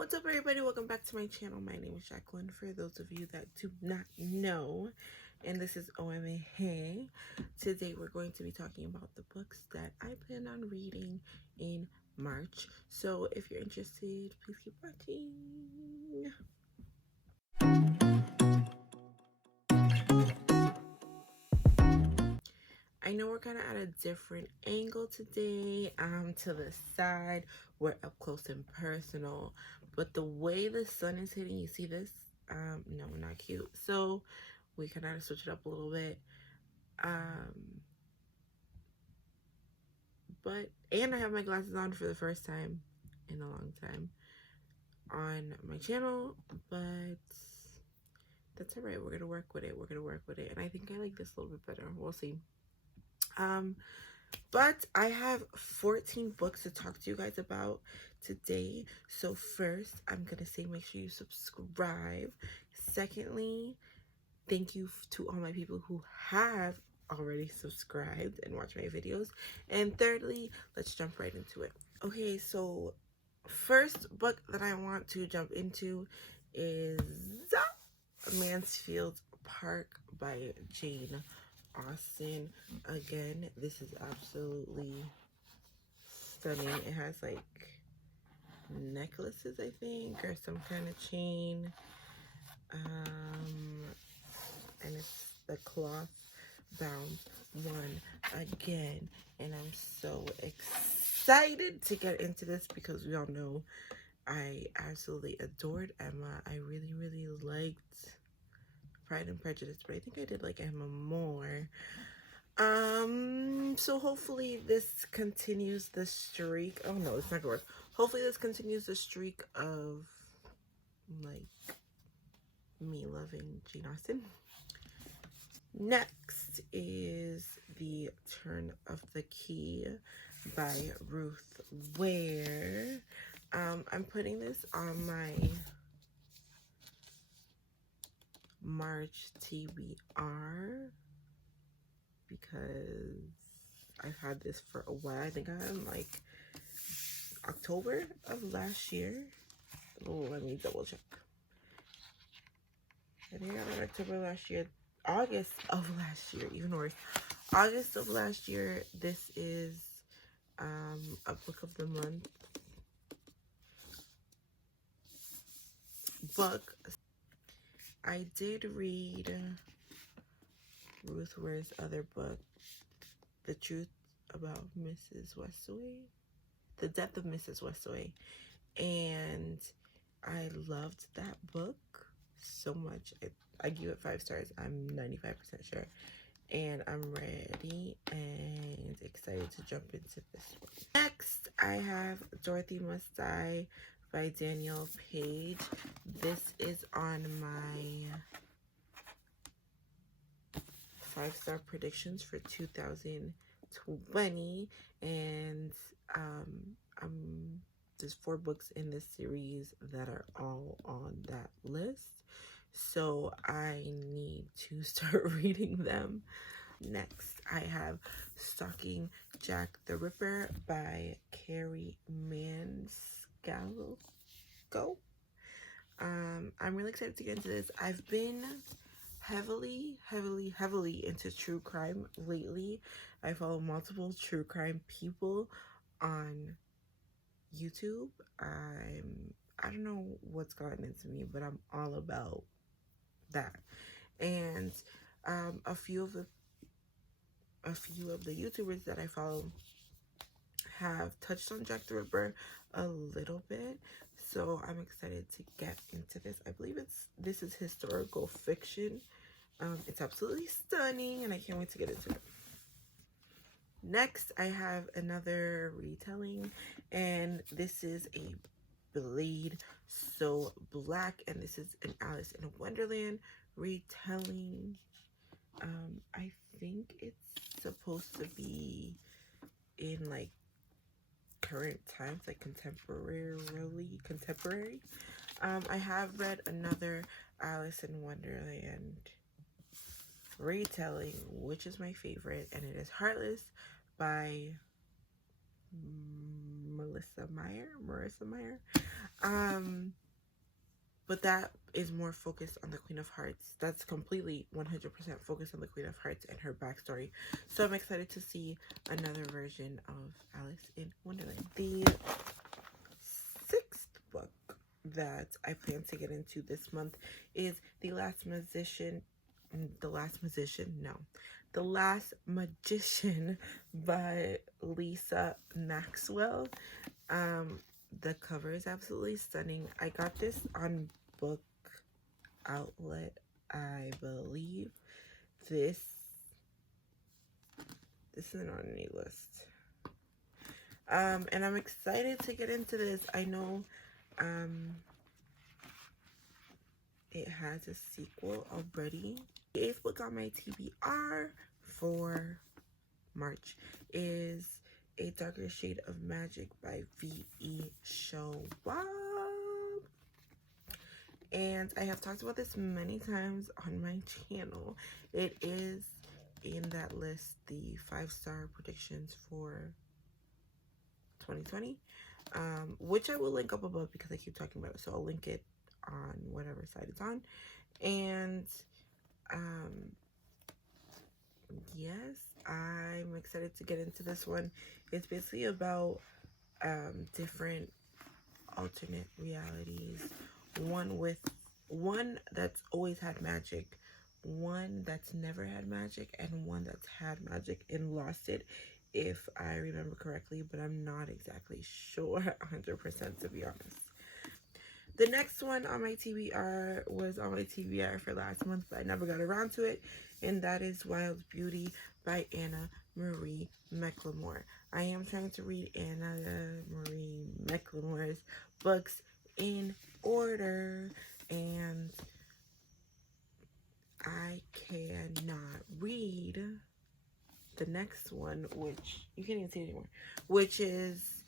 What's up, everybody? Welcome back to my channel. My name is Jacqueline, for those of you that do not know, and this is Emme. Hey, today we're going to be talking about the books that I plan on reading in March. So if you're interested, please keep watching. I know we're kind of at a different angle today. To the side, we're up close and personal, but the way the sun is hitting, you see this? No, not cute. So we kind of switch it up a little bit. And I have my glasses on for the first time in a long time on my channel, but that's all right. We're gonna work with it. And I think I like this a little bit better. We'll see. But I have 14 books to talk to you guys about today. So first, I'm gonna say make sure you subscribe. Secondly, thank you to all my people who have already subscribed and watched my videos. And thirdly, let's jump right into it. Okay, so first book that I want to jump into is Mansfield Park by Jane Austen. Again, this is absolutely stunning. It has like necklaces, I think, or some kind of chain. And it's the cloth bound one again. And I'm so excited to get into this because we all know I absolutely adored Emma. I really liked Pride and Prejudice, but I think I did like Emma more. So hopefully this continues the streak. Oh no, it's not gonna work. Hopefully this continues the streak of like me loving Jane Austen. Next is The Turn of the Key by Ruth Ware. I'm putting this on my March TBR because I've had this for a while. I think I'm like October of last year. Oh, let me double check. I think I got it October last year. August of last year, even worse. August of last year. This is a book of the month book. I did read Ruth Ware's other book, The Truth About Mrs. Westaway, The Death of Mrs. Westaway, and I loved that book so much. I give it 5 stars. I'm 95% sure, and I'm ready and excited to jump into this one. Next, I have Dorothy Must Die by Danielle Page. This is on my 5-star predictions for 2020, and there's 4 books in this series that are all on that list, so I need to start reading them. Next, I have Stalking Jack the Ripper by Carrie Manscalco. I'm really excited to get into this. I've been heavily into true crime lately. I follow multiple true crime people on YouTube. I don't know what's gotten into me, but I'm all about that. And a few of the YouTubers that I follow have touched on Jack the Ripper a little bit, so I'm excited to get into this. I believe this is historical fiction. It's absolutely stunning, and I can't wait to get into it. Next, I have another retelling, and this is a Blade So Black, and this is an Alice in Wonderland retelling. I think it's supposed to be in like current times, like contemporary. I have read another Alice in Wonderland retelling, which is my favorite, and it is Heartless by Marissa Meyer. But that is more focused on the Queen of Hearts. That's completely 100% focused on the Queen of Hearts and her backstory. So I'm excited to see another version of Alice in Wonderland. The sixth book that I plan to get into this month is The Last Magician by Lisa Maxwell. The cover is absolutely stunning. I got this on Book Outlet, I believe. This isn't on any list. And I'm excited to get into this. I know it has a sequel already. The eighth book on my TBR for March is A Darker Shade of Magic by V.E. Schwab. And I have talked about this many times on my channel. It is in that list, the 5-star predictions for 2020, which I will link up above because I keep talking about it. So I'll link it on whatever side it's on. And yes, I'm excited to get into this one. It's basically about different alternate realities. One that's always had magic, one that's never had magic, and one that's had magic and lost it, if I remember correctly, but I'm not exactly sure 100% to be honest. The next one on my TBR was on my TBR for last month, but I never got around to it, and that is Wild Beauty by Anna Marie McLemore. I am trying to read Anna Marie McLemore's books in order, and I cannot read the next one, which you can't even see anymore, which is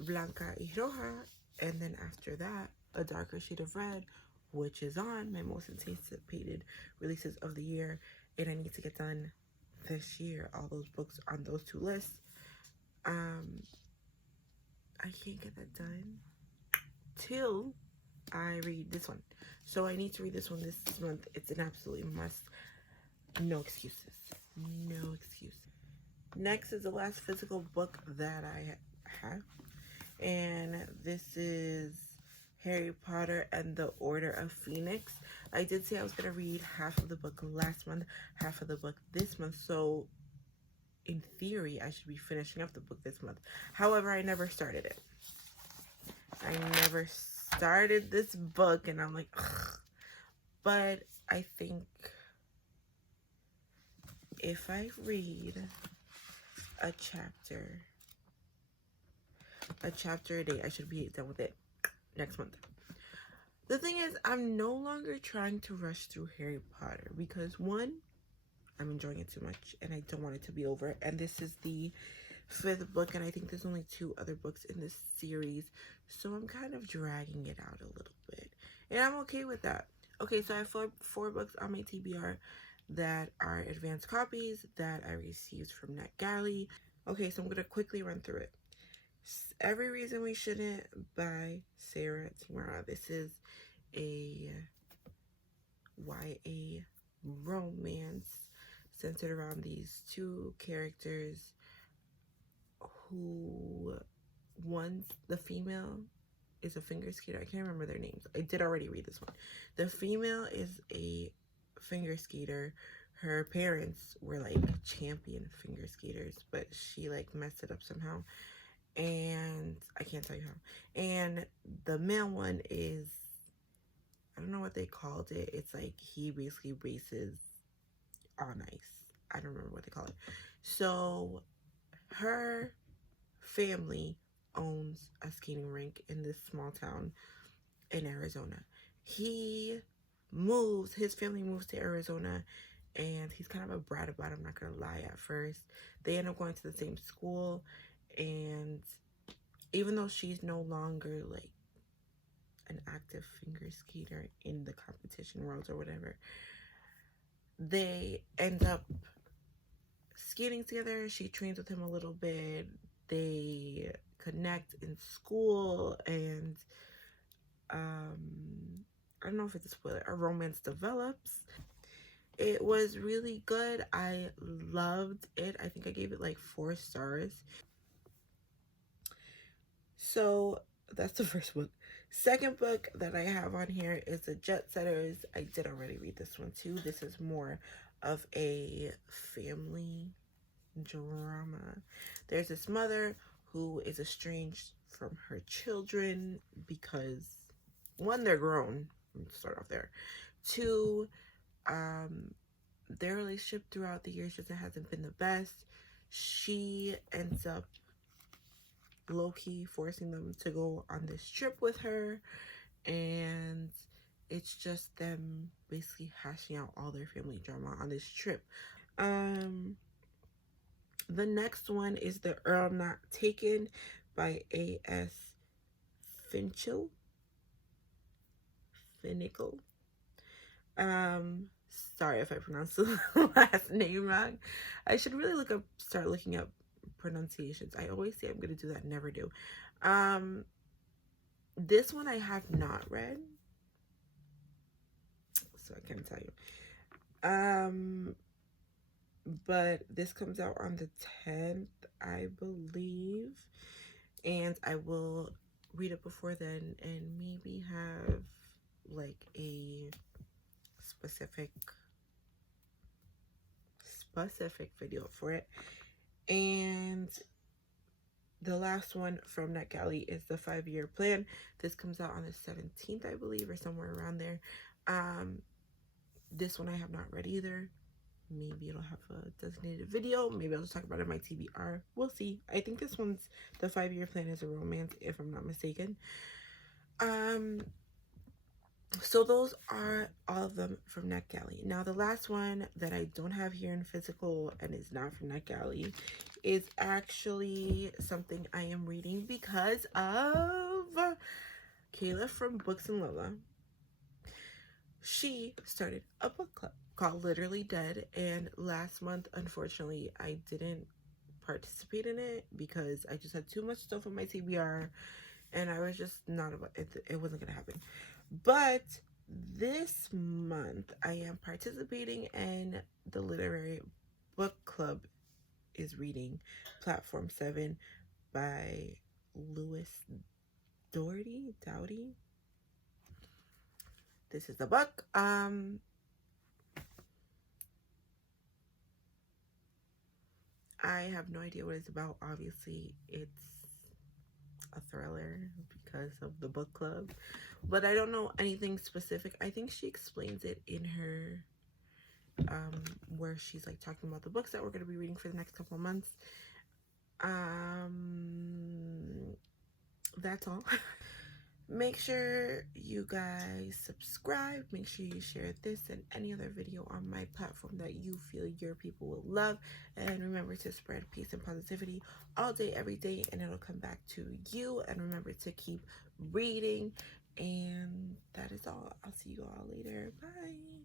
Blanca y Roja, and then after that, A Darker Shade of Red, which is on my most anticipated releases of the year, and I need to get done this year, all those books on those two lists. I can't get that done till I read this one. So I need to read this one this month. It's an absolute must. No excuses. No excuses. Next is the last physical book that I have. And this is Harry Potter and the Order of Phoenix. I did say I was going to read half of the book last month, half of the book this month. So in theory, I should be finishing up the book this month. However, I never started it. I never started this book, and I'm like, ugh. But I think if I read a chapter a day, I should be done with it next month. The thing is, I'm no longer trying to rush through Harry Potter because, one, I'm enjoying it too much and I don't want it to be over. And this is the 5th book, and I think there's only 2 other books in this series, so I'm kind of dragging it out a little bit, and I'm okay with that. Okay, so I have 4 books on my TBR that are advanced copies that I received from NetGalley. Okay, so I'm going to quickly run through it. Every Reason We Shouldn't by Sarah Timara. This is a YA romance centered around these 2 characters who, the female is a figure skater. I can't remember their names. I did already read this one. The female is a figure skater. Her parents were like champion figure skaters, but she like messed it up somehow, and I can't tell you how. And the male one is, I don't know what they called it. It's like he basically races on ice. I don't remember what they call it. So her family owns a skating rink in this small town in Arizona. His family moves to Arizona, and he's kind of a brat about it, I'm not gonna lie. At first, they end up going to the same school, and even though she's no longer like an active figure skater in the competition world or whatever, they end up skating together. She trains with him a little bit. They connect in school, and I don't know if it's a spoiler, a romance develops. It was really good. I loved it. I think I gave it like 4 stars. So that's the first book. Second book that I have on here is The Jet Setters. I did already read this one too. This is more of a family drama. There's this mother who is estranged from her children because, one, they're grown. Let's start off there. Two, their relationship throughout the years just hasn't been the best. She ends up low-key forcing them to go on this trip with her, and it's just them basically hashing out all their family drama on this trip. The next one is The Earl Not Taken by A.S. Finchel. Sorry if I pronounced the last name wrong. I should really start looking up pronunciations. I always say I'm gonna do that, never do. This one I have not read, so I can't tell you. But this comes out on the 10th, I believe, and I will read it before then and maybe have like a specific video for it. And the last one from NetGalley is The 5-Year Plan. This comes out on the 17th, I believe, or somewhere around there. This one I have not read either. Maybe it'll have a designated video. Maybe I'll just talk about it in my TBR. We'll see. I think this one's The 5-Year Plan is a romance, if I'm not mistaken. So those are all of them from NetGalley. Now the last one that I don't have here in physical and is not from NetGalley is actually something I am reading because of Kayla from Books and Lola. She started a book club called Literally Dead, and last month, unfortunately, I didn't participate in it because I just had too much stuff on my TBR, and I was just not about it. It wasn't gonna happen. But this month, I am participating in the Literary Book Club is reading Platform 7 by Lewis Dowdy. This is the book. I have no idea what it's about. Obviously, it's a thriller because of the book club, but I don't know anything specific. I think she explains it in her where she's like talking about the books that we're going to be reading for the next couple of months. That's all. Make sure you guys subscribe. Make sure you share this and any other video on my platform that you feel your people will love. And remember to spread peace and positivity all day, every day, and it'll come back to you. And remember to keep reading. And that is all. I'll see you all later. Bye.